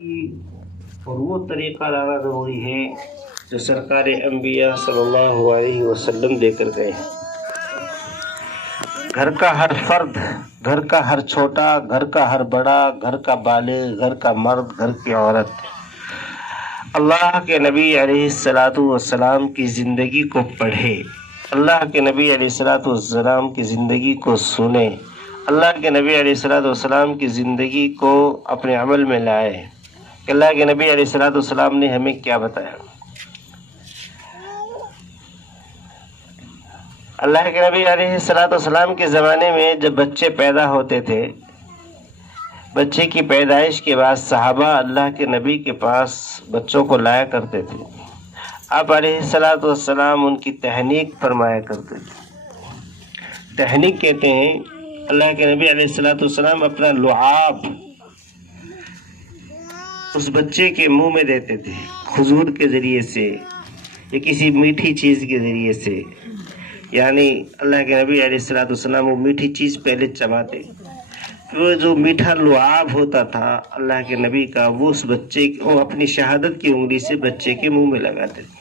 اور وہ طریقہ لانا ضروری ہے جو سرکار انبیاء صلی اللہ علیہ وسلم دے کر گئے ہیں۔ گھر کا ہر فرد، گھر کا ہر چھوٹا، گھر کا ہر بڑا، گھر کا بالغ، گھر کا مرد، گھر کی عورت اللہ کے نبی علیہ الصلاۃ والسلام کی زندگی کو پڑھے، اللہ کے نبی علیہ الصلاۃ والسلام کی زندگی کو سنے، اللہ کے نبی علیہ الصلاۃ والسلام کی زندگی کو اپنے عمل میں لائے کہ اللہ کے نبی علیہ الصلاۃ والسلام نے ہمیں کیا بتایا۔ اللہ کے نبی علیہ الصلاۃ والسلام کے زمانے میں جب بچے پیدا ہوتے تھے، بچے کی پیدائش کے بعد صحابہ اللہ کے نبی کے پاس بچوں کو لایا کرتے تھے، آپ علیہ الصلاۃ والسلام ان کی تہنیک فرمایا کرتے تھے۔ تہنیک کہتے ہیں اللہ کے نبی علیہ الصلاۃ والسلام اپنا لعاب اس بچے کے منہ میں دیتے تھے، کھجور کے ذریعے سے یا کسی میٹھی چیز کے ذریعے سے، یعنی اللہ کے نبی علیہ الصلاۃ والسلام وہ میٹھی چیز پہلے چباتے، وہ جو میٹھا لعاب ہوتا تھا اللہ کے نبی کا، وہ اس بچے کو اپنی شہادت کی انگلی سے بچے کے منہ میں لگاتے تھے۔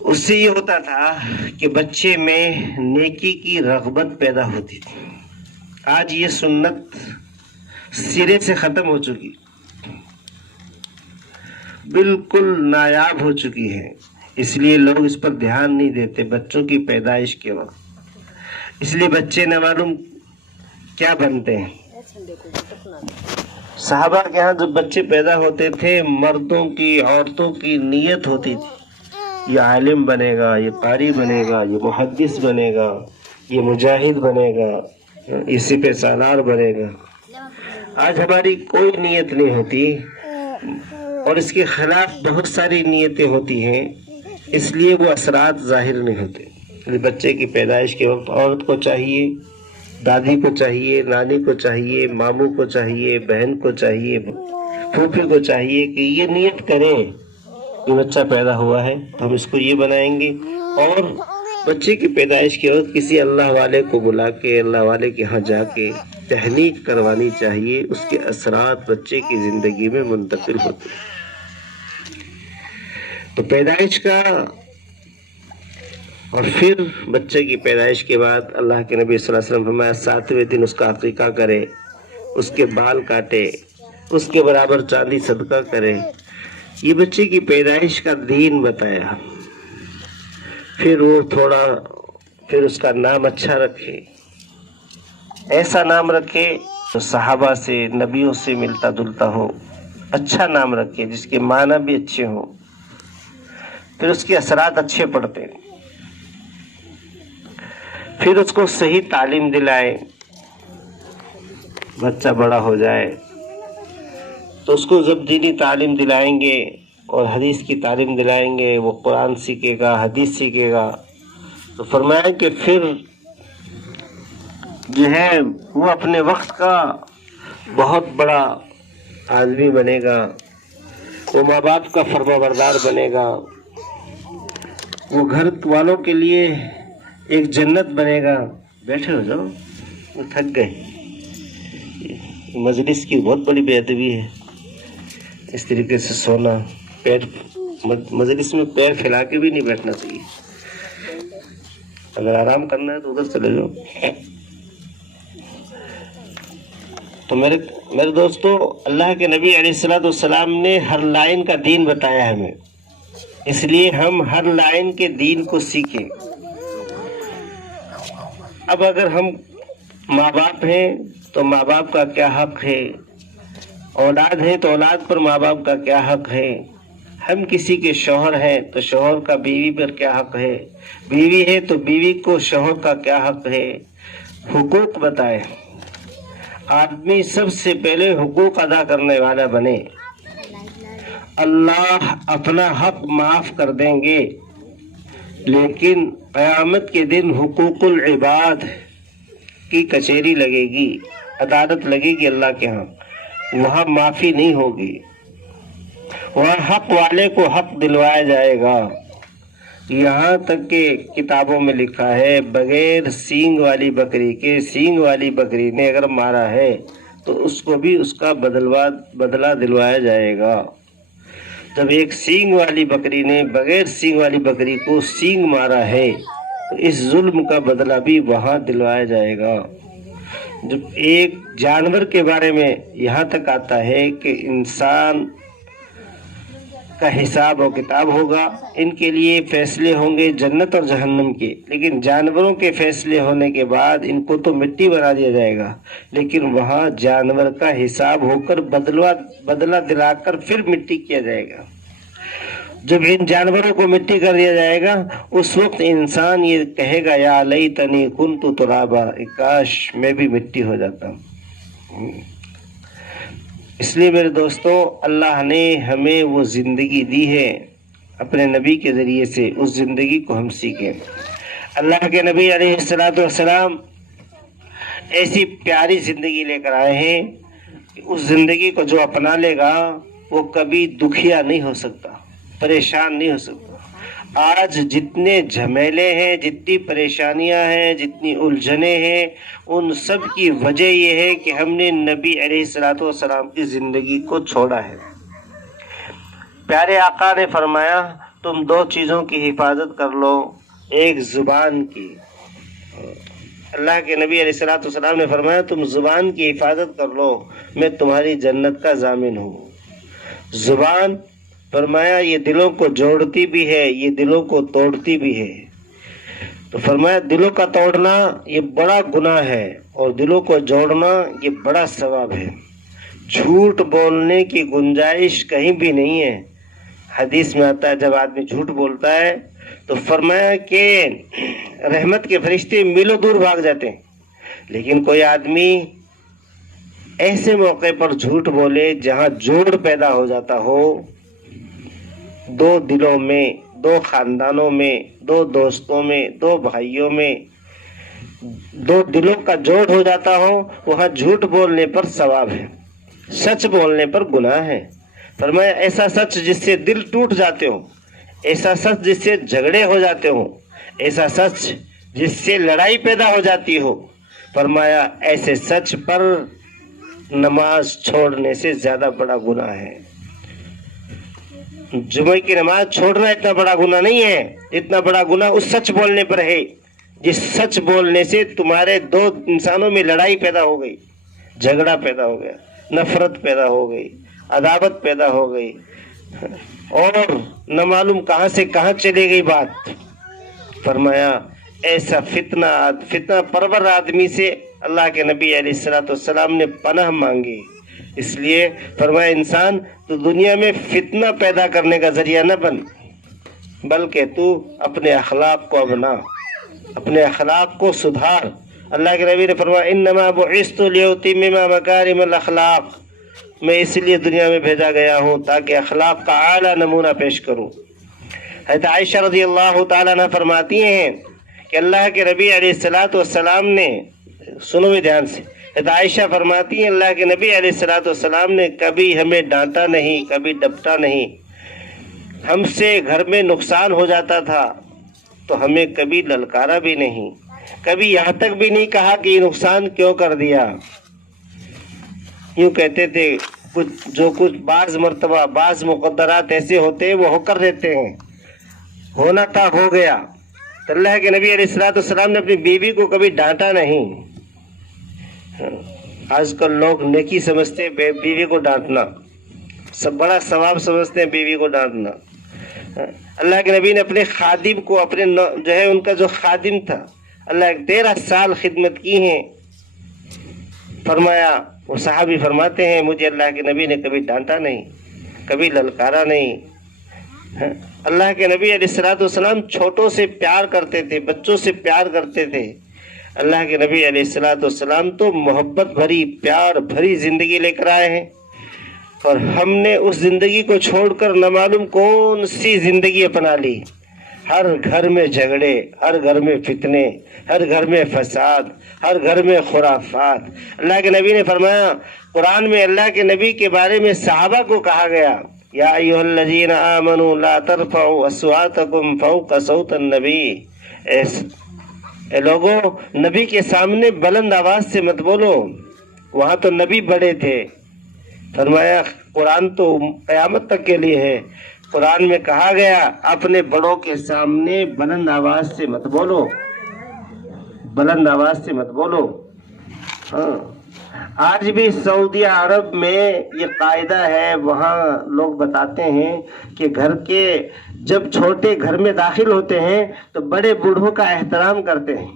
اس سے یہ ہوتا تھا کہ بچے میں نیکی کی رغبت پیدا ہوتی تھی۔ آج یہ سنت سرے سے ختم ہو چکی، بالکل نایاب ہو چکی ہے، اس لیے لوگ اس پر دھیان نہیں دیتے بچوں کی پیدائش کے وقت، اس لیے بچے نہ معلوم کیا بنتے ہیں۔ صحابہ کے ہاں جب بچے پیدا ہوتے تھے، مردوں کی عورتوں کی نیت ہوتی تھی، یہ عالم بنے گا، یہ قاری بنے گا، یہ محدث بنے گا، یہ مجاہد بنے گا، یہ سپہ سالار بنے گا۔ آج ہماری کوئی نیت نہیں ہوتی اور اس کے خلاف بہت ساری نیتیں ہوتی ہیں، اس لیے وہ اثرات ظاہر نہیں ہوتے۔ بچے کی پیدائش کے وقت عورت کو چاہیے، دادی کو چاہیے، نانی کو چاہیے، ماموں کو چاہیے، بہن کو چاہیے، پھوپھی کو چاہیے کہ یہ نیت کریں کہ بچہ پیدا ہوا ہے تو ہم اس کو یہ بنائیں گے، اور بچے کی پیدائش کے وقت کسی اللہ والے کو بلا کے، اللہ والے کے ہاں جا کے تہنیک کروانی چاہیے، اس کے اثرات بچے کی زندگی میں منتقل ہوتے ہیں۔ تو پیدائش کا، اور پھر بچے کی پیدائش کے بعد اللہ کے نبی صلی اللہ علیہ وسلم فرمایا 7ویں دن اس کا عقیقہ کرے، اس کے بال کاٹے، اس کے برابر چاندی صدقہ کرے۔ یہ بچے کی پیدائش کا دین بتایا۔ پھر وہ پھر اس کا نام اچھا رکھے، ایسا نام رکھے جو صحابہ سے، نبیوں سے ملتا جلتا ہو، اچھا نام رکھے جس کے معنی بھی اچھے ہوں، پھر اس کے اثرات اچھے پڑتے ہیں۔ پھر اس کو صحیح تعلیم دلائے، بچہ بڑا ہو جائے تو اس کو جب دینی تعلیم دلائیں گے اور حدیث کی تعلیم دلائیں گے، وہ قرآن سیکھے گا، حدیث سیکھے گا، تو فرمایا کہ پھر جو ہے وہ اپنے وقت کا بہت بڑا آدمی بنے گا، وہ ماں باپ کا فرما بردار بنے گا، وہ گھر والوں کے لیے ایک جنت بنے گا۔ بیٹھے ہو جاؤ، وہ تھک گئے، مجلس کی بہت بڑی بے ادبی ہے اس طریقے سے سونا، مجلس میں پیر پھیلا کے بھی نہیں بیٹھنا چاہیے، اگر آرام کرنا ہے تو ادھر چلے جاؤ۔ تو میرے دوستو، اللہ کے نبی علیہ الصلاۃ والسلام نے ہر لائن کا دین بتایا ہمیں، اس لیے ہم ہر لائن کے دین کو سیکھیں۔ اب اگر ہم ماں باپ ہیں تو ماں باپ کا کیا حق ہے، اولاد ہے تو اولاد پر ماں باپ کا کیا حق ہے، ہم کسی کے شوہر ہیں تو شوہر کا بیوی پر کیا حق ہے، بیوی ہے تو بیوی کو شوہر کا کیا حق ہے، حقوق بتائے۔ آدمی سب سے پہلے حقوق ادا کرنے والا بنے، اللہ اپنا حق معاف کر دیں گے، لیکن قیامت کے دن حقوق العباد کی کچہری لگے گی، عدالت لگے گی اللہ کے ہاں، وہاں معافی نہیں ہوگی، وہاں حق والے کو حق دلوایا جائے گا۔ یہاں تک کہ کتابوں میں لکھا ہے بغیر سینگ والی بکری کے، سینگ والی بکری نے اگر مارا ہے تو تو اس کو بھی اس کا بدلہ دلوایا جائے گا۔ جب ایک سینگ والی بکری نے بغیر سینگ والی بکری کو سینگ مارا ہے تو اس ظلم کا بدلہ بھی وہاں دلوایا جائے گا۔ جب ایک جانور کے بارے میں یہاں تک آتا ہے کہ انسان کا حساب و کتاب ہوگا، ان کے لیے فیصلے ہوں گے جنت اور جہنم کے، لیکن جانوروں کے فیصلے ہونے کے بعد ان کو تو مٹی بنا دیا جائے گا، لیکن وہاں جانور کا حساب ہو کر بدلہ دلا کر پھر مٹی کیا جائے گا۔ جب ان جانوروں کو مٹی کر دیا جائے گا اس وقت انسان یہ کہے گا یا لیتنی کنت ترابا، کاش میں بھی مٹی ہو جاتا ہوں۔ اس لیے میرے دوستو، اللہ نے ہمیں وہ زندگی دی ہے اپنے نبی کے ذریعے سے، اس زندگی کو ہم سیکھیں۔ اللہ کے نبی علیہ السلام ایسی پیاری زندگی لے کر آئے ہیں کہ اس زندگی کو جو اپنا لے گا وہ کبھی دکھیا نہیں ہو سکتا، پریشان نہیں ہو سکتا۔ آج جتنے جھمیلے ہیں، جتنی پریشانیاں ہیں، جتنی الجھنیں ہیں، ان سب کی وجہ یہ ہے کہ ہم نے نبی علیہ السلام کی زندگی کو چھوڑا ہے۔ پیارے آقا نے فرمایا تم دو چیزوں کی حفاظت کر لو، ایک زبان کی۔ اللہ کے نبی علیہ السلام نے فرمایا تم زبان کی حفاظت کر لو، میں تمہاری جنت کا ضامن ہوں۔ زبان فرمایا یہ دلوں کو جوڑتی بھی ہے، یہ دلوں کو توڑتی بھی ہے۔ تو فرمایا دلوں کا توڑنا یہ بڑا گناہ ہے اور دلوں کو جوڑنا یہ بڑا ثواب ہے۔ جھوٹ بولنے کی گنجائش کہیں بھی نہیں ہے۔ حدیث میں آتا ہے جب آدمی جھوٹ بولتا ہے تو فرمایا کہ رحمت کے فرشتے میلوں دور بھاگ جاتے ہیں، لیکن کوئی آدمی ایسے موقع پر جھوٹ بولے جہاں جوڑ پیدا ہو جاتا ہو، دو دلوں میں، دو خاندانوں میں، دو دوستوں میں، دو بھائیوں میں دو دلوں کا جوڑ ہو جاتا ہو، وہاں جھوٹ بولنے پر ثواب ہے، سچ بولنے پر گناہ ہے۔ فرمایا ایسا سچ جس سے دل ٹوٹ جاتے ہو، ایسا سچ جس سے جھگڑے ہو جاتے ہو، ایسا سچ جس سے لڑائی پیدا ہو جاتی ہو، فرمایا ایسے سچ پر نماز چھوڑنے سے زیادہ بڑا گناہ ہے۔ جمعہ کی نماز چھوڑنا اتنا بڑا گناہ نہیں ہے، اتنا بڑا گناہ اس سچ بولنے پر ہے جس سچ بولنے سے تمہارے دو انسانوں میں لڑائی پیدا ہو گئی، جھگڑا پیدا ہو گیا، نفرت پیدا ہو گئی، عداوت پیدا ہو گئی، اور نہ معلوم کہاں سے کہاں چلی گئی بات۔ فرمایا ایسا فتنہ پرور آدمی سے اللہ کے نبی علیہ السلام نے پناہ مانگی۔ اس لیے فرمایا انسان تو دنیا میں فتنہ پیدا کرنے کا ذریعہ نہ بن، بلکہ تو اپنے اخلاق کو اپنا، اپنے اخلاق کو سدھار۔ اللہ کے نبی نے فرمایا انما بعثت لأتمم مکارم الاخلاق، میں اس لیے دنیا میں بھیجا گیا ہوں تاکہ اخلاق کا اعلیٰ نمونہ پیش کروں۔ حضرت عائشہ رضی اللہ تعالیٰ عنہ فرماتی ہیں کہ اللہ کے نبی علیہ السلام نے، سنو بھی دھیان سے، حضرت عائشہ فرماتی ہیں اللہ کے نبی علیہ السلام نے کبھی ہمیں ڈانٹا نہیں، کبھی ڈپٹا نہیں۔ ہم سے گھر میں نقصان ہو جاتا تھا تو ہمیں کبھی للکارا بھی نہیں، کبھی یہاں تک بھی نہیں کہا کہ یہ نقصان کیوں کر دیا۔ یوں کہتے تھے کچھ بعض مرتبہ بعض مقدرات ایسے ہوتے ہیں وہ ہو کر دیتے ہیں، ہونا تھا ہو گیا۔ تو اللہ کے نبی علیہ السلام نے اپنی بیوی کو کبھی ڈانٹا نہیں۔ آج کل لوگ نیکی سمجھتے ہیں بیوی کو ڈانٹنا، سب بڑا ثواب سمجھتے ہیں بیوی کو ڈانٹنا۔ اللہ کے نبی نے اپنے خادم کو، اپنے جو ہے ان کا جو خادم تھا، اللہ 13 سال خدمت کی ہیں۔ فرمایا وہ صحابی فرماتے ہیں مجھے اللہ کے نبی نے کبھی ڈانٹا نہیں، کبھی للکارا نہیں۔ اللہ کے نبی علیہ السلام چھوٹوں سے پیار کرتے تھے، بچوں سے پیار کرتے تھے۔ اللہ کے نبی علیہ السلام تو محبت بھری، پیار بھری زندگی لے کر آئے ہیں، اور ہم نے اس زندگی کو چھوڑ کر نہ معلوم کون سی زندگی اپنا لی۔ ہر گھر میں جھگڑے، ہر گھر میں فتنے، ہر گھر میں فساد، ہر گھر میں خرافات۔ اللہ کے نبی نے فرمایا، قرآن میں اللہ کے نبی کے بارے میں صحابہ کو کہا گیا یا ایھا الذین آمنوا لا ترفعوا اصواتکم فوق صوت النبی، اے لوگو نبی کے سامنے بلند آواز سے مت بولو، وہاں تو نبی بڑے تھے. فرمایا قرآن تو قیامت تک کے لیے ہے. قرآن میں کہا گیا اپنے بڑوں کے سامنے بلند آواز سے مت بولو, بلند آواز سے مت بولو. ہاں, آج بھی سعودی عرب میں یہ قاعدہ ہے, وہاں لوگ بتاتے ہیں کہ گھر کے جب چھوٹے گھر میں داخل ہوتے ہیں تو بڑے بوڑھوں کا احترام کرتے ہیں.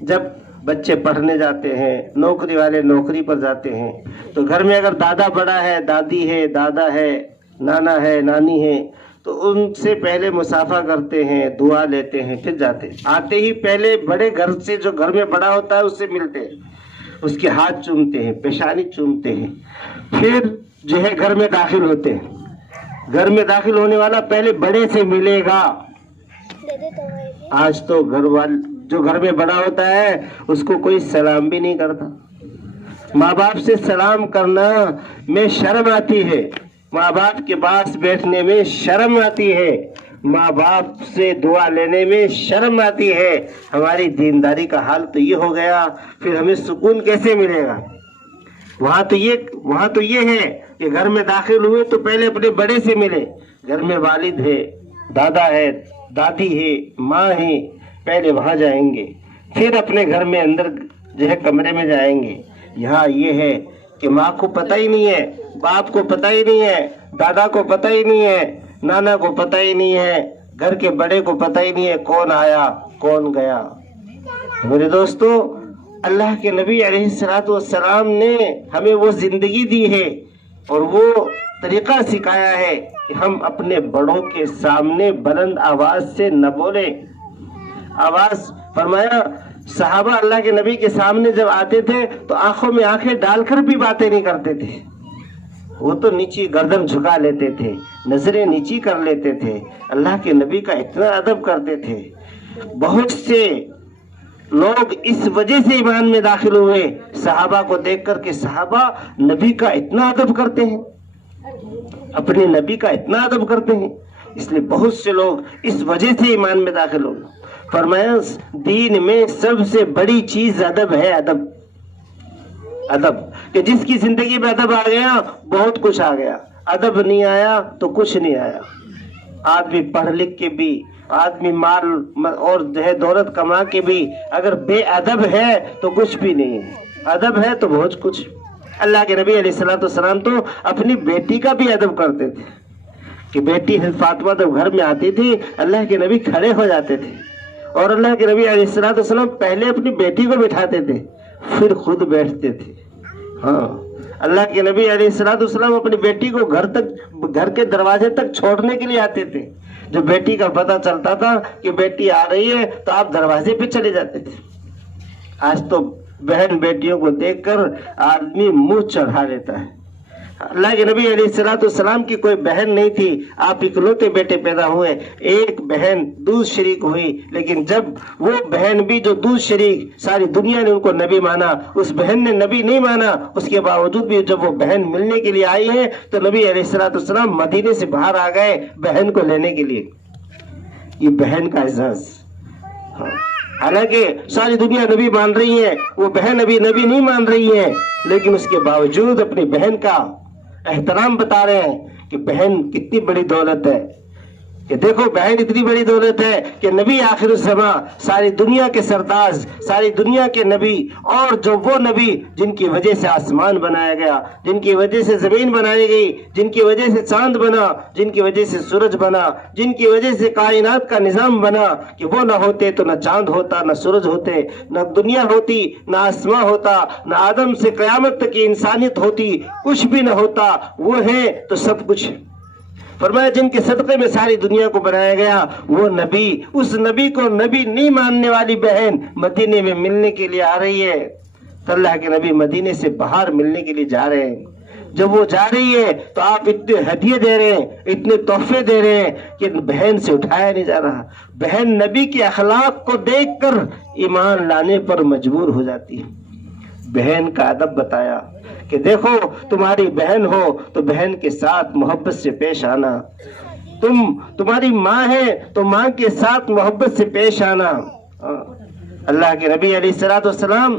جب بچے پڑھنے جاتے ہیں, نوکری والے نوکری پر جاتے ہیں, تو گھر میں اگر دادا بڑا ہے, دادی ہے, دادا ہے, نانا ہے, نانی ہے, تو ان سے پہلے مصافحہ کرتے ہیں, دعا لیتے ہیں, پھر جاتے ہیں. آتے ہی پہلے بڑے گھر سے جو گھر میں بڑا ہوتا ہے اس سے ملتے ہیں, اس کے ہاتھ چومتے ہیں, پیشانی چومتے ہیں, پھر جو ہے گھر میں داخل ہوتے ہیں. گھر میں داخل ہونے والا پہلے بڑے سے ملے گا. آج تو جو گھر میں بڑا ہوتا ہے اس کو کوئی سلام بھی نہیں کرتا. ماں باپ سے سلام کرنا میں شرم آتی ہے, ماں باپ کے پاس بیٹھنے میں شرم آتی ہے, ماں باپ سے دعا لینے میں شرم آتی ہے. ہماری دینداری کا حال تو یہ ہو گیا, پھر ہمیں سکون کیسے ملے گا؟ وہاں تو یہ ہے کہ گھر میں داخل ہوئے تو پہلے اپنے بڑے سے ملے. گھر میں والد ہے, دادا ہے, دادی ہے, ماں ہے, پہلے وہاں جائیں گے, پھر اپنے گھر میں اندر جو ہے کمرے میں جائیں گے. یہاں یہ ہے کہ ماں کو پتہ ہی نہیں ہے, باپ کو پتہ ہی نہیں ہے, دادا کو پتہ ہی نہیں ہے, نانا کو پتہ ہی نہیں ہے, گھر کے بڑے کو پتہ ہی نہیں ہے کون آیا کون گیا. میرے دوستو, اللہ کے نبی علیہ الصلوۃ والسلام نے ہمیں وہ زندگی دی ہے اور وہ طریقہ سکھایا ہے کہ ہم اپنے بڑوں کے سامنے بلند آواز سے نہ بولیں. فرمایا صحابہ اللہ کے نبی کے سامنے جب آتے تھے تو آنکھوں میں آنکھیں ڈال کر بھی باتیں نہیں کرتے تھے. وہ تو نیچی گردن جھکا لیتے تھے, نظریں نیچی کر لیتے تھے, اللہ کے نبی کا اتنا ادب کرتے تھے. بہت سے لوگ اس وجہ سے ایمان میں داخل ہوئے صحابہ کو دیکھ کر کہ صحابہ نبی کا اتنا ادب کرتے ہیں, اپنے نبی کا اتنا ادب کرتے ہیں. اس لیے بہت سے لوگ اس وجہ سے ایمان میں داخل ہوئے. فرمایا دین میں سب سے بڑی چیز ادب ہے. ادب کہ جس کی زندگی میں ادب آ گیا بہت کچھ آ گیا, ادب نہیں آیا تو کچھ نہیں آیا. آدمی پڑھ لکھ کے بھی, آدمی مال اور جو ہے دولت کما کے بھی اگر بے ادب ہے تو کچھ بھی نہیں ہے. ادب ہے تو بہت کچھ. اللہ کے نبی علیہ الصلوۃ والسلام تو اپنی بیٹی کا بھی ادب کرتے تھے کہ بیٹی فاطمہ جب گھر میں آتی تھی اللہ کے نبی کھڑے ہو جاتے تھے, اور اللہ کے نبی علیہ الصلوۃ والسلام پہلے اپنی بیٹی کو بٹھاتے تھے پھر خود بیٹھتے تھے. ہاں, اللہ کے نبی علیہ الصلوۃ والسلام اپنی بیٹی کو گھر کے دروازے تک چھوڑنے کے لیے آتے تھے. جب بیٹی کا پتہ چلتا تھا کہ بیٹی آ رہی ہے تو آپ دروازے پہ چلے جاتے تھے. آج تو بہن بیٹیوں کو دیکھ کر آدمی منہ چڑھا لیتا ہے. اللہ کے نبی علیہ الصلوۃ والسلام کی کوئی بہن نہیں تھی, آپ اکلوتے بیٹے پیدا ہوئے. ایک بہن دودھ شریک ہوئی, لیکن جب وہ بہن بھی جو دودھ شریک, ساری دنیا نے ان کو نبی مانا, اس بہن نے نبی نہیں مانا. اس کے باوجود بھی جب وہ بہن ملنے کے لیے آئی ہے تو نبی علیہ الصلوۃ والسلام مدینے سے باہر آ گئے بہن کو لینے کے لیے. یہ بہن کا اعزاز. حالانکہ ساری دنیا نبی مان رہی ہے, وہ بہن ابھی نبی نہیں مان رہی ہے, لیکن اس کے باوجود اپنی بہن کا احترام بتا رہے ہیں کہ بہن کتنی بڑی دولت ہے. کہ دیکھو بہن اتنی بڑی دولت ہے کہ نبی آخر الزماں, ساری دنیا کے سرتاج, ساری دنیا کے نبی, اور جو وہ نبی جن کی وجہ سے آسمان بنایا گیا, جن کی وجہ سے زمین بنائی گئی, جن کی وجہ سے چاند بنا, جن کی وجہ سے سورج بنا, جن کی وجہ سے کائنات کا نظام بنا, کہ وہ نہ ہوتے تو نہ چاند ہوتا, نہ سورج ہوتے, نہ دنیا ہوتی, نہ آسمان ہوتا, نہ آدم سے قیامت تک کی انسانیت ہوتی, کچھ بھی نہ ہوتا. وہ ہے تو سب کچھ. فرمایا جن کے صدقے میں ساری دنیا کو بنایا گیا وہ نبی, اس نبی کو نبی نہیں ماننے والی بہن مدینے میں ملنے کے لیے آ رہی ہے. تو اللہ کے نبی مدینے سے باہر ملنے کے لیے جا رہے ہیں. جب وہ جا رہی ہے تو آپ اتنے ہدیے دے رہے ہیں, اتنے تحفے دے رہے ہیں کہ بہن سے اٹھایا نہیں جا رہا. بہن نبی کے اخلاق کو دیکھ کر ایمان لانے پر مجبور ہو جاتی ہے. بہن کا ادب بتایا کہ دیکھو تمہاری بہن ہو تو بہن کے ساتھ محبت سے پیش آنا, تمہاری ماں ہے تو ماں کے ساتھ محبت سے پیش آنا. اللہ کے نبی علیہ الصلوۃ والسلام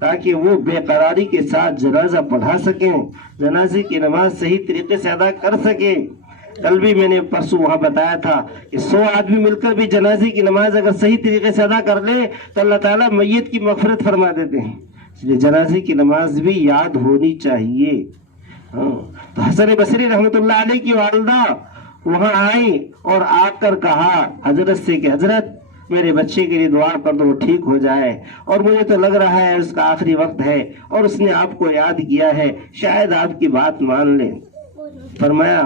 تاکہ وہ بے قراری کے ساتھ جنازہ پڑھا سکیں، جنازے کی نماز صحیح طریقے سے ادا کر سکیں۔ کل بھی میں نے پرسوں وہاں بتایا تھا کہ 100 آدمی مل کر بھی جنازے کی نماز اگر صحیح طریقے سے ادا کر لے تو اللہ تعالیٰ میت کی مغفرت فرما دیتے ہیں۔ اس لیے جنازے کی نماز بھی یاد ہونی چاہیے۔ تو حسن بصری رحمۃ اللہ علیہ کی والدہ وہاں آئی اور آ کر کہا حضرت سے کہ حضرت میرے بچے کے لیے دعا کر دو، وہ ٹھیک ہو جائے، اور مجھے تو لگ رہا ہے اس کا آخری وقت ہے اور اس نے آپ کو یاد کیا ہے، شاید آپ کی بات مان لے۔ فرمایا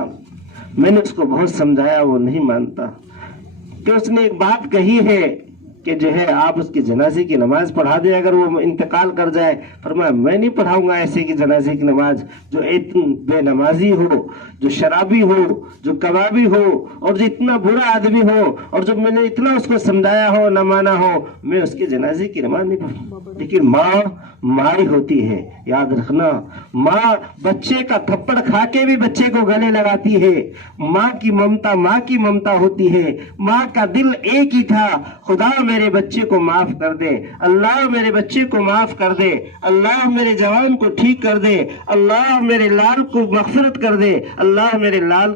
میں نے اس کو بہت سمجھایا، وہ نہیں مانتا، کہ اس نے ایک بات کہی ہے کہ جو ہے آپ اس کی جنازے کی نماز پڑھا دیں اگر وہ انتقال کر جائے۔ فرمایا میں نہیں پڑھاؤں گا ایسے کی جنازے کی نماز جو بے نمازی ہو، جو شرابی ہو، جو کبابی ہو، اور جو اتنا برا آدمی ہو، اور جب میں نے اتنا اس کو سمجھایا ہو نہ مانا ہو، میں اس کے جنازے کی نماز نہیں پڑھوں۔ لیکن ماں ہی ہوتی ہے، یاد رکھنا، ماں بچے کا تھپڑ کھا کے بھی بچے کو گلے لگاتی ہے۔ ماں کی ممتا ہوتی ہے۔ ماں کا دل ایک ہی تھا، خدا میرے بچے کو معاف کر دے، اللہ میرے بچے کو معاف کر دے، اللہ میرے جوان کو ٹھیک کر دے، اللہ میرے لال کو مغفرت کر دے، اللہ میرے لال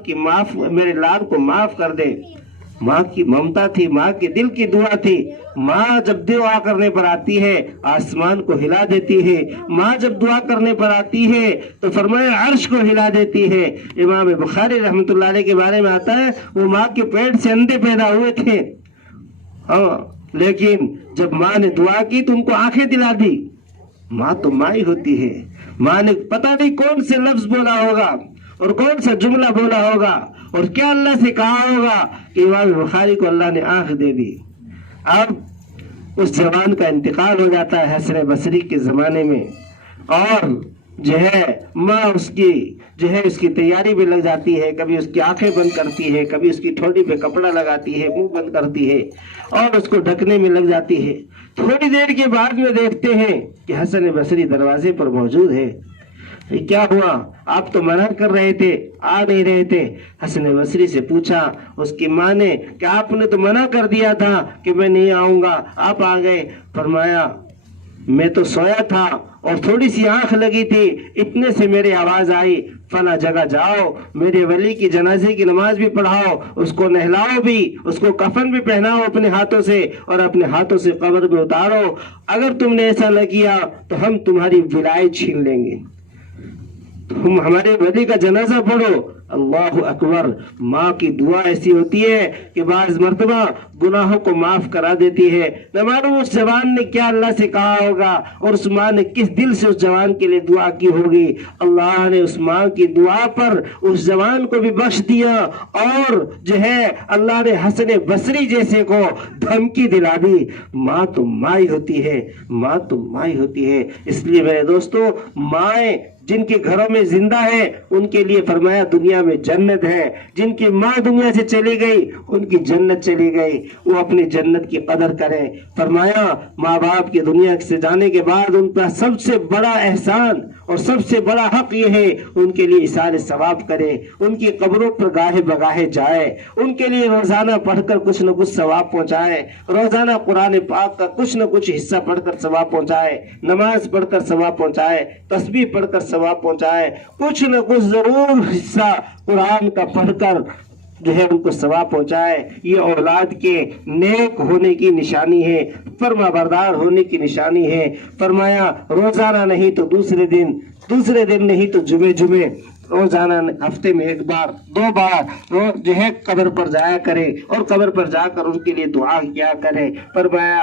کو معاف کر دے۔ ماں کی ممتا تھی، ماں کے دل کی دعا تھی۔ ماں جب دعا کرنے پر آتی ہے آسمان کو ہلا دیتی ہے، ماں جب دعا کرنے پر آتی ہے تو فرمایا عرش کو ہلا دیتی ہے۔ امام بخاری رحمۃ اللہ علیہ کے بارے میں آتا ہے وہ ماں کے پیٹ سے اندھے پیدا ہوئے تھے، لیکن جب ماں نے دعا کی تو ان کو آنکھیں دلا دی۔ ماں تو ماں ہی ہوتی ہے۔ ماں نے پتہ نہیں کون سے لفظ بولا ہوگا اور کون سا جملہ بولا ہوگا اور کیا اللہ سے کہا ہوگا کہ امام بخاری کو اللہ نے آنکھ دے دی۔ اب اس جوان کا انتقال ہو جاتا ہے حسن بصری کے زمانے میں، اور جو ہے ماں اس کی تیاری میں لگ جاتی ہے، کبھی اس کی آنکھیں بند کرتی ہے، کبھی اس کی ٹھوڈی پہ کپڑا لگاتی ہے، منہ بند کرتی ہے اور اس کو ڈھکنے میں لگ جاتی ہے۔ تھوڑی دیر کے بعد میں دیکھتے ہیں کہ حسن بصری دروازے پر موجود ہے۔ کیا ہوا؟ آپ تو منع کر رہے تھے، آ نہیں رہے تھے۔ حسن بصری سے پوچھا اس کی ماں نے کہ آپ نے تو منع کر دیا تھا کہ میں نہیں آؤں گا، آپ آ گئے۔ فرمایا میں تو سویا تھا اور تھوڑی سی آنکھ لگی تھی، اتنے سے میری آواز آئی فلاں جگہ جاؤ، میرے ولی کی جنازے کی نماز بھی پڑھاؤ، اس کو نہلاؤ بھی، اس کو کفن بھی پہناؤ اپنے ہاتھوں سے اور اپنے ہاتھوں سے قبر میں اتارو، اگر تم نے ایسا نہ کیا تو ہم تمہاری ولایت چھین لیں گے، تم ہمارے ولی کا جنازہ پڑھو۔ اللہ اکبر! ماں کی دعا ایسی ہوتی ہے کہ بعض مرتبہ گناہوں کو معاف کرا دیتی ہے۔ نہ معلوم اس جوان نے کیا اللہ سے کہا ہوگا اور اس ماں نے کس دل سے اس جوان کے لیے دعا کی ہوگی، اللہ نے اس ماں کی دعا پر اس جوان کو بھی بخش دیا، اور جو ہے اللہ نے حسن بصری جیسے کو دھمکی دلا دی۔ ماں تو ماں ہی ہوتی ہے، ماں تو ماں ہی ہوتی ہے۔ اس لیے میرے دوستو، مائیں جن کے گھروں میں زندہ ہیں ان کے لیے فرمایا دنیا میں جنت ہے، جن کی ماں دنیا سے چلی گئی ان کی جنت چلی گئی، وہ اپنی جنت کی قدر کریں۔ فرمایا ماں باپ کے دنیا سے جانے کے بعد ان پر سب سے بڑا احسان اور سب سے بڑا حق یہ ہے ان کے لیے اثار ثواب کرے، ان کی قبروں پر گاہے بگاہے جائے، ان کے لیے روزانہ پڑھ کر کچھ نہ کچھ ثواب پہنچائے، روزانہ قرآن پاک کا کچھ نہ کچھ حصہ پڑھ کر ثواب پہنچائے، نماز پڑھ کر ثواب پہنچائے، تسبیح پڑھ کر ثواب پہنچائے، کچھ نہ کچھ ضرور حصہ قرآن کا پڑھ کر جو ہے ان کو ثواب پہنچائے۔ یہ اولاد کے نیک ہونے کی نشانی ہے، فرما بردار ہونے کی نشانی ہے۔ فرمایا روزانہ نہیں تو دوسرے دن نہیں تو جمعے روزانہ ہفتے میں 1 بار 2 بار جو ہے قبر پر جایا کرے اور قبر پر جا کر ان کے لیے دعا کیا کرے۔ فرمایا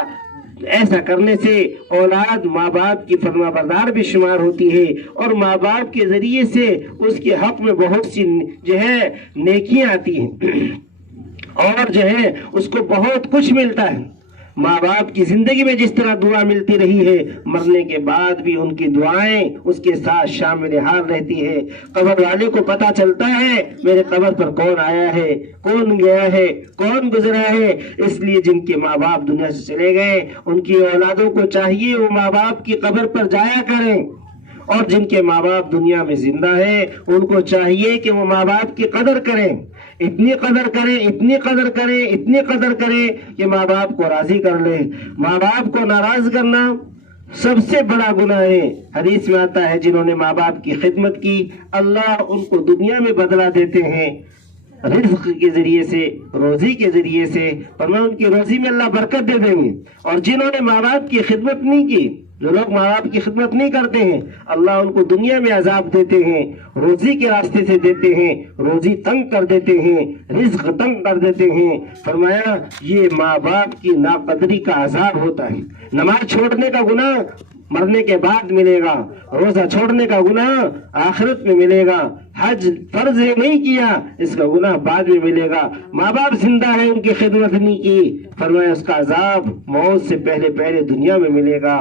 ایسا کرنے سے اولاد ماں باپ کی فرما بردار بھی شمار ہوتی ہے، اور ماں باپ کے ذریعے سے اس کے حق میں بہت سی جو ہے نیکیاں آتی ہیں، اور جو ہے اس کو بہت کچھ ملتا ہے۔ ماں باپ کی زندگی میں جس طرح دعا ملتی رہی ہے، مرنے کے بعد بھی ان کی دعائیں اس کے ساتھ شامل حال رہتی ہے۔ قبر والے کو پتا چلتا ہے میرے قبر پر کون آیا ہے، کون گیا ہے، کون گزرا ہے۔ اس لیے جن کے ماں باپ دنیا سے چلے گئے ان کی اولادوں کو چاہیے وہ ماں باپ کی قبر پر جایا کریں، اور جن کے ماں باپ دنیا میں زندہ ہیں ان کو چاہیے کہ وہ ماں باپ کی قدر کریں، اتنی قدر کریں کہ ماں باپ کو راضی کر لیں۔ ماں باپ کو ناراض کرنا سب سے بڑا گناہ ہے۔ حدیث میں آتا ہے جنہوں نے ماں باپ کی خدمت کی اللہ ان کو دنیا میں بدلہ دیتے ہیں رزق کے ذریعے سے، روزی کے ذریعے سے، فرمایا ان کی روزی میں اللہ برکت دے دیں گے۔ اور جنہوں نے ماں باپ کی خدمت نہیں کی، جو لوگ ماں باپ کی خدمت نہیں کرتے ہیں، اللہ ان کو دنیا میں عذاب دیتے ہیں، روزی کے راستے سے دیتے ہیں، روزی تنگ کر دیتے ہیں، رزق تنگ کر دیتے ہیں۔ فرمایا یہ ماں باپ کی ناقدری کا عذاب ہوتا ہے۔ نماز چھوڑنے کا گناہ مرنے کے بعد ملے گا، روزہ چھوڑنے کا گناہ آخرت میں ملے گا، حج فرض نہیں کیا اس کا گناہ بعد میں ملے گا، ماں باپ زندہ ہے ان کی خدمت نہیں کی، فرمایا اس کا عذاب موت سے پہلے پہلے دنیا میں ملے گا۔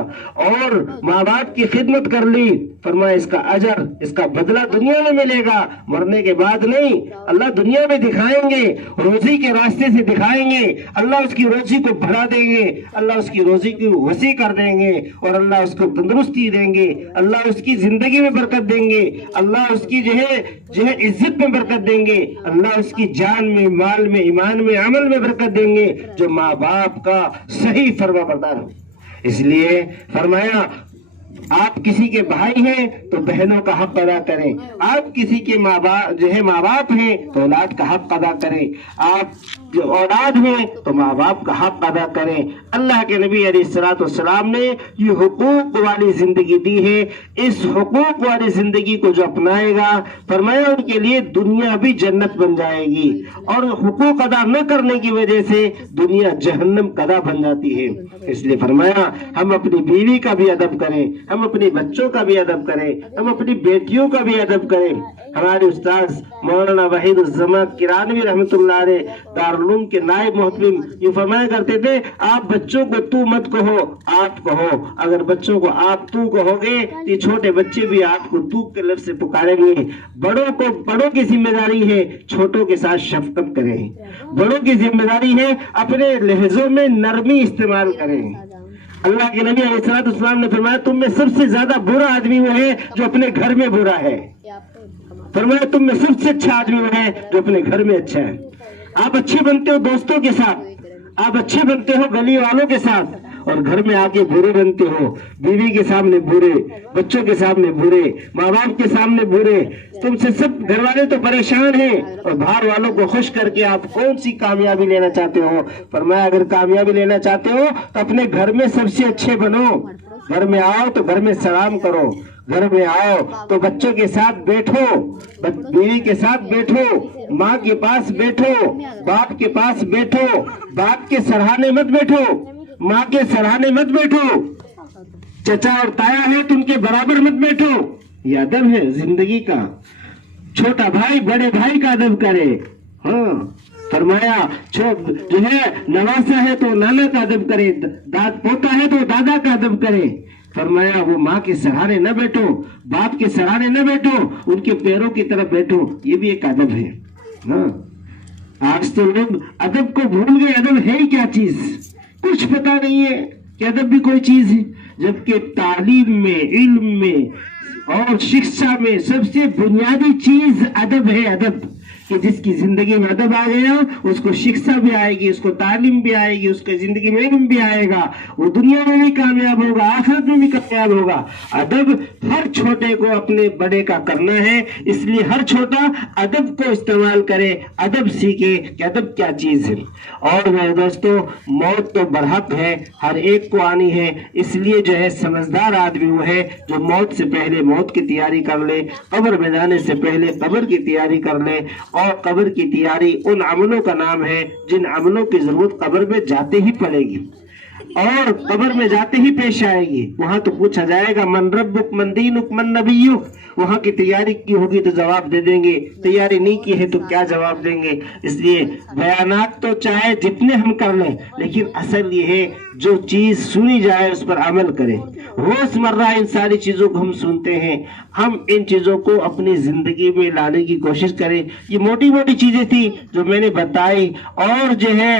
اور ماں باپ کی خدمت کر لی، فرمایا اس کا اجر، اس کا بدلہ دنیا میں ملے گا، مرنے کے بعد نہیں۔ اللہ دنیا میں دکھائیں گے، روزی کے راستے سے دکھائیں گے، اللہ اس کی روزی کو بڑھا دیں گے، اللہ اس کی روزی کو وسیع کر دیں گے، اور اللہ اس کو تندرستی دیں گے، اللہ اس کی زندگی میں برکت دیں گے، اللہ اس کی جو ہے عزت میں برکت دیں گے، اللہ اس کی جان میں، مال میں، ایمان میں، عمل میں برکت دیں گے، جو ماں باپ کا صحیح فرما بردار ہو۔ اس لیے فرمایا آپ کسی کے بھائی ہیں تو بہنوں کا حق ادا کریں، آپ کسی کے ماں باپ ہیں تو اولاد کا حق ادا کریں، آپ جو اولاد ہیں تو ماں باپ کا حق ادا کریں۔ اللہ کے نبی علیہ الصلوۃ والسلام نے یہ حقوق والی زندگی دی ہے، اس حقوق والی زندگی کو جو اپنائے گا فرمایا ان کے لیے دنیا بھی جنت بن جائے گی، اور حقوق ادا نہ کرنے کی وجہ سے دنیا جہنم قدا بن جاتی ہے۔ اس لیے فرمایا ہم اپنی بیوی کا بھی ادب کریں، ہم اپنے بچوں کا بھی ادب کریں، ہم اپنی بیٹیوں کا بھی ادب کریں۔ ہمارے استاذ مولانا وحید الزماں کرانوی رحمۃ اللہ علیہ دارالعلوم کے نائب محترم یہ فرمایا کرتے تھے آپ بچوں کو تو مت کہو، آپ کہو۔ اگر بچوں کو آپ تو کہو گے تو چھوٹے بچے بھی آپ کو تو کے لفظ سے پکاریں گے۔ بڑوں کی ذمہ داری ہے چھوٹوں کے ساتھ شفقت کریں، بڑوں کی ذمہ داری ہے اپنے لہجوں میں نرمی استعمال کریں۔ اللہ کے نبی علیہ السلام نے فرمایا تم میں سب سے زیادہ برا آدمی وہ ہے جو اپنے گھر میں برا ہے، فرمایا تم میں سب سے اچھا آدمی وہ ہے جو اپنے گھر میں اچھا ہے۔ آپ اچھے بنتے ہو دوستوں کے ساتھ، آپ اچھے بنتے ہو گلی والوں کے ساتھ، اور گھر میں آ کے برے بنتے ہو، بیوی کے سامنے برے، بچوں کے سامنے برے، ماں باپ کے سامنے برے، تم سے سب گھر والے تو پریشان ہیں، اور باہر والوں کو خوش کر کے آپ کون سی کامیابی لینا چاہتے ہو؟ فرمایا اگر کامیابی لینا چاہتے ہو تو اپنے گھر میں سب سے اچھے بنو، گھر میں آؤ تو گھر میں سلام کرو، گھر میں آؤ تو بچوں کے ساتھ بیٹھو، بیوی کے ساتھ بیٹھو، ماں کے پاس بیٹھو، باپ کے پاس بیٹھو، باپ کے سرہانے مت بیٹھو، ماں کے سرہانے مت بیٹھو، چچا اور تایا ہے تو ان کے برابر مت بیٹھو۔ یہ ادب ہے زندگی کا۔ چھوٹا بھائی بڑے بھائی کا ادب کرے، ہاں فرمایا جو ہے نواسا ہے تو نانا کا ادب کرے، داد پوتا ہے تو دادا کا ادب کرے۔ فرمایا وہ ماں کے سہارے نہ بیٹھو، باپ کے سہارے نہ بیٹھو، ان کے پیروں کی طرف بیٹھو، یہ بھی ایک ادب ہے۔ ہاں آج تو لوگ ادب کو بھول گئے، ادب ہے ہی کیا چیز کچھ پتا نہیں ہے کہ ادب بھی کوئی چیز ہے، جبکہ تعلیم میں، علم میں اور شکشا میں سب سے بنیادی چیز ادب ہے۔ ادب کہ جس کی زندگی میں ادب آ گیا اس کو شکشا بھی آئے گی، اس کو تعلیم بھی آئے گی، اس کی زندگی میں علم بھی آئے گا، وہ دنیا میں بھی کامیاب ہوگا، آخرت میں بھی کامیاب ہوگا۔ ادب ہر چھوٹے کو اپنے بڑے کا کرنا ہے، اس لیے ہر چھوٹا ادب کو استعمال کرے، ادب سیکھے کہ ادب کیا چیز ہے۔ اور میرے دوستو موت تو برحق ہے، ہر ایک کو آنی ہے، اس لیے جو ہے سمجھدار آدمی وہ ہے جو موت سے پہلے موت کی تیاری کر لے، قبر میں جانے سے پہلے قبر کی تیاری کر لے۔ اور قبر کی تیاری ان عملوں کا نام ہے جن عملوں کی ضرورت قبر میں جاتے ہی پڑے گی، اور قبر میں جاتے ہی پیش آئے گی۔ وہاں تو پوچھا جائے گا من ربک من دینک من نبیک، وہاں کی تیاری کی ہوگی تو جواب دے دیں گے، تیاری نہیں کی ہے تو کیا جواب دیں گے۔ اس لیے بیانات تو چاہے جتنے ہم کر لیں، لیکن اصل یہ ہے جو چیز سنی جائے اس پر عمل کریں۔ روز مرہ ان ساری چیزوں کو ہم سنتے ہیں، ہم ان چیزوں کو اپنی زندگی میں لانے کی کوشش کریں۔ یہ موٹی موٹی چیزیں تھی جو میں نے بتائی، اور جو ہے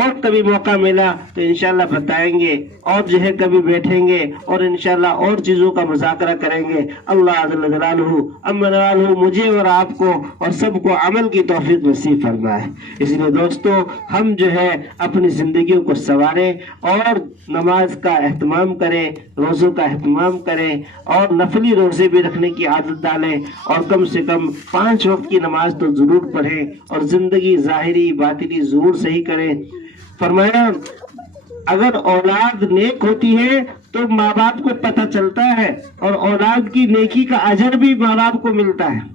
اور کبھی موقع ملا تو انشاءاللہ بتائیں گے، اور جو ہے کبھی بیٹھیں گے اور انشاءاللہ اور چیزوں کا مذاکرہ کریں گے۔ اللہ جل جلالہ اما جلالہ مجھے اور آپ کو اور سب کو عمل کی توفیق نصیب فرمائے۔ اس لیے دوستو ہم جو ہے اپنی زندگیوں کو سنواریں اور نماز کا اہتمام کریں، روزوں کا اہتمام کریں اور نفلی روزے بھی رکھنے کی عادت ڈالیں، اور کم سے کم 5 وقت کی نماز تو ضرور پڑھیں، اور زندگی ظاہری باطنی ضرور صحیح کریں۔ فرمایا اگر اولاد نیک ہوتی ہے تو ماں باپ کو پتہ چلتا ہے، اور اولاد کی نیکی کا اجر بھی ماں باپ کو ملتا ہے۔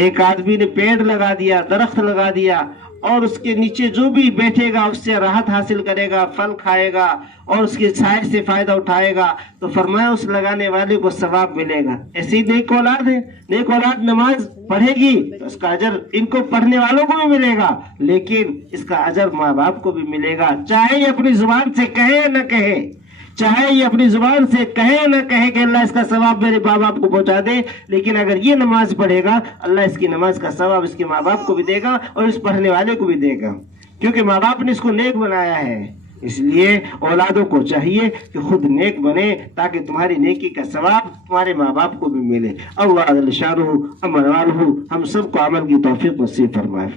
ایک آدمی نے پیڑ لگا دیا، درخت لگا دیا، اور اس کے نیچے جو بھی بیٹھے گا اس سے راحت حاصل کرے گا، پھل کھائے گا اور اس کے سائے سے فائدہ اٹھائے گا، تو فرمایا اس لگانے والے کو ثواب ملے گا۔ ایسی نیک اولاد ہے، نیک اولاد نماز پڑھے گی تو اس کا اجر ان کو پڑھنے والوں کو بھی ملے گا، لیکن اس کا اجر ماں باپ کو بھی ملے گا، چاہے یہ اپنی زبان سے کہے یا نہ کہے، چاہے یہ اپنی زبان سے کہے نہ کہے کہ اللہ اس کا ثواب میرے ماں باپ کو پہنچا دے، لیکن اگر یہ نماز پڑھے گا اللہ اس کی نماز کا ثواب اس کے ماں باپ کو بھی دے گا اور اس پڑھنے والے کو بھی دے گا، کیونکہ ماں باپ نے اس کو نیک بنایا ہے۔ اس لیے اولادوں کو چاہیے کہ خود نیک بنے تاکہ تمہاری نیکی کا ثواب تمہارے ماں باپ کو بھی ملے۔ اللہ جل شانہ اما جلالہ ہم سب کو عمل کی توفیق نصیب فرمائے۔